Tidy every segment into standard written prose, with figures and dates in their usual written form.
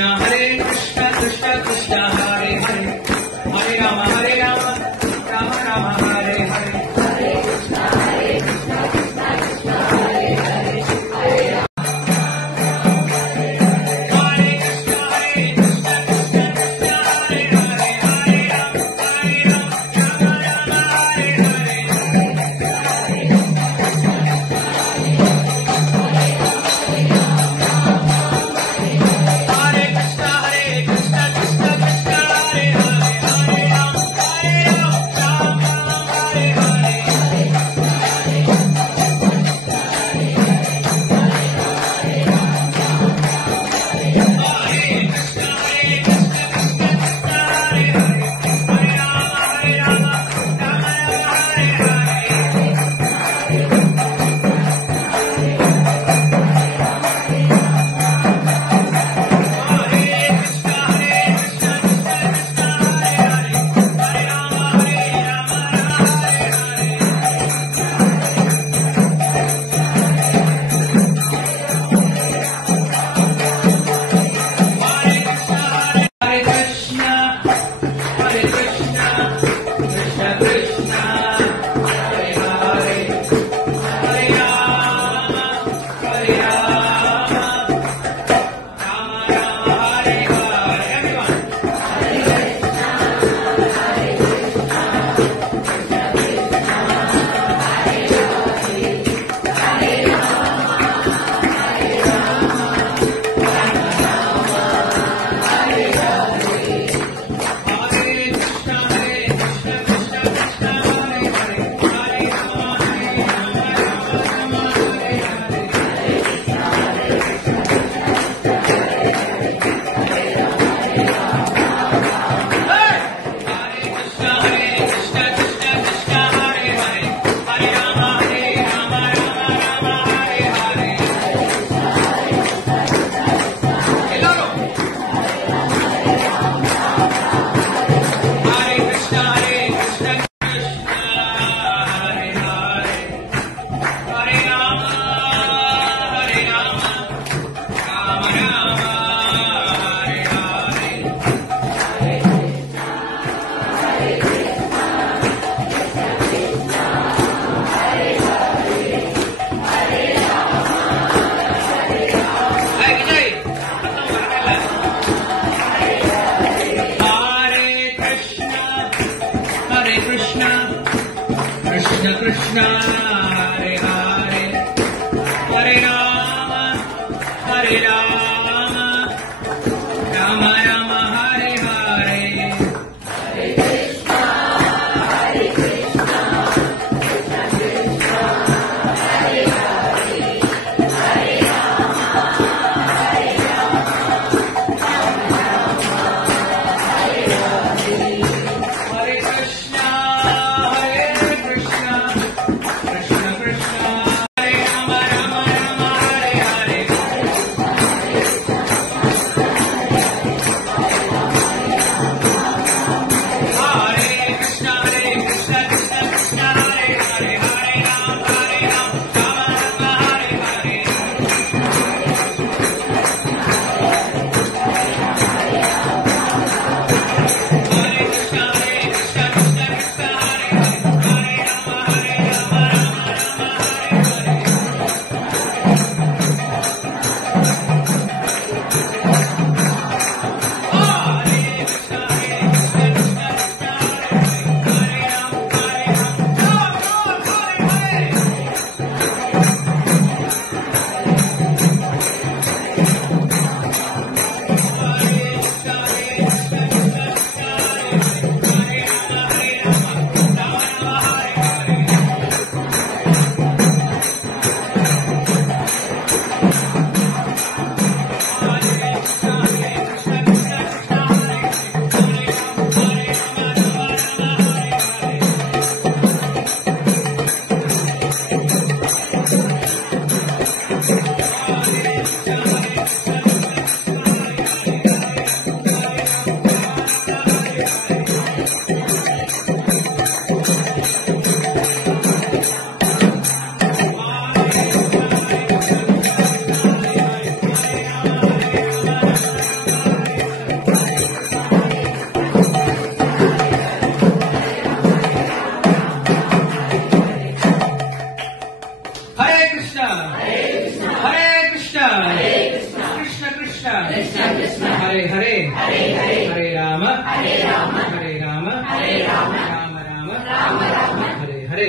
कृष्ण कृष्ण हरे हरे हरे राम राम राम हरे हरे हरे कृष्ण कृष्ण कृष्ण हरे हरे हरे राम हरे कृष्ण कृष्ण कृष्ण हरे हरे हरे राम राम राम हरे हरे कृष्ण हरे हरे हरे राम राम राम हरे हरे हरे कृष्ण कृष्ण कृष्ण हरे हरे हरे राम राम हरे हरे हरे कृष्ण कृष्ण कृष्ण हरे राम राम हरे हरे हरे राम हरे राम राम राम हरे हरे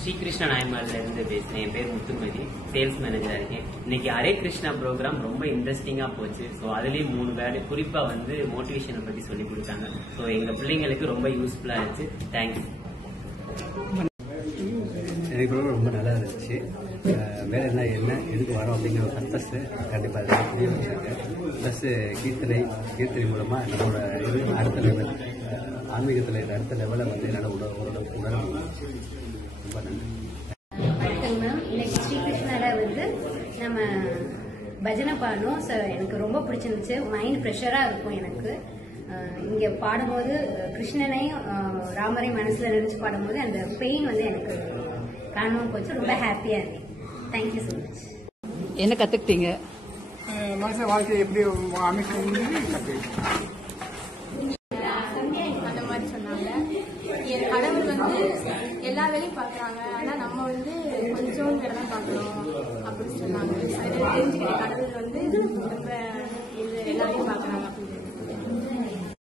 ஸ்ரீகிருஷ்ண நாயன்மார்ல இருந்து பேசுறேன். என் பேர் முத்துமதி, சேல்ஸ் மேனேஜரா இருக்கேன். இன்னைக்கு ஹரே கிருஷ்ணா ப்ரோக்ராம் ரொம்ப இன்ட்ரெஸ்டிங்கா போச்சு. ஸோ அதுலயும் 3 வேர்டு குறிப்பா வந்து மோட்டிவேஷனை பத்தி சொல்லி கொடுத்தாங்க. ஸோ எங்க பிள்ளைங்களுக்கு ரொம்ப யூஸ்ஃபுல்லா இருந்துச்சு. தேங்க்ஸ். எனக்கு ரொம்ப நல்லா இருந்துச்சு. வேலை என்ன எதுக்கு வரோம் அப்படிங்கிற ஒரு பர்பஸ் கண்டிப்பாக புரிய வச்சிருக்கு. ப்ளஸ் கீர்த்தனை மூலமாக நம்மளோட இது அடுத்த லெவல் ஆன்மீகத்தில் இது அடுத்த லெவலை வந்து என்னால் உணர முடியும். ரொம்ப நன்றி. வணக்கம் மேம். இன்னைக்கு ஸ்ரீகிருஷ்ணால வந்து நம்ம பஜனை பாடணும். ஸோ எனக்கு ரொம்ப பிடிச்சிருந்துச்சு. மைண்ட் ப்ரெஷராக இருக்கும் எனக்கு. இங்கே பாடும்போது கிருஷ்ணனையும் ராமரையும் மனசில் நினச்சி பாடும்போது அந்த பெயின் வந்து எனக்கு காணாமல் போச்சு. ரொம்ப ஹாப்பியாக இருக்கேன். Thank you so much. என்ன கற்றுக்கிட்டீங்க? மனுஷ வாழ்க்கையை எப்படி அமைக்கணும்னு கற்றுக்கிட்டேன். அந்த மாதிரி சொன்னாங்க. என் கடவுள் வந்து எல்லா வேலையும் பார்க்குறாங்க, ஆனால் நம்ம வந்து கொஞ்சம் தான் பார்க்கணும்.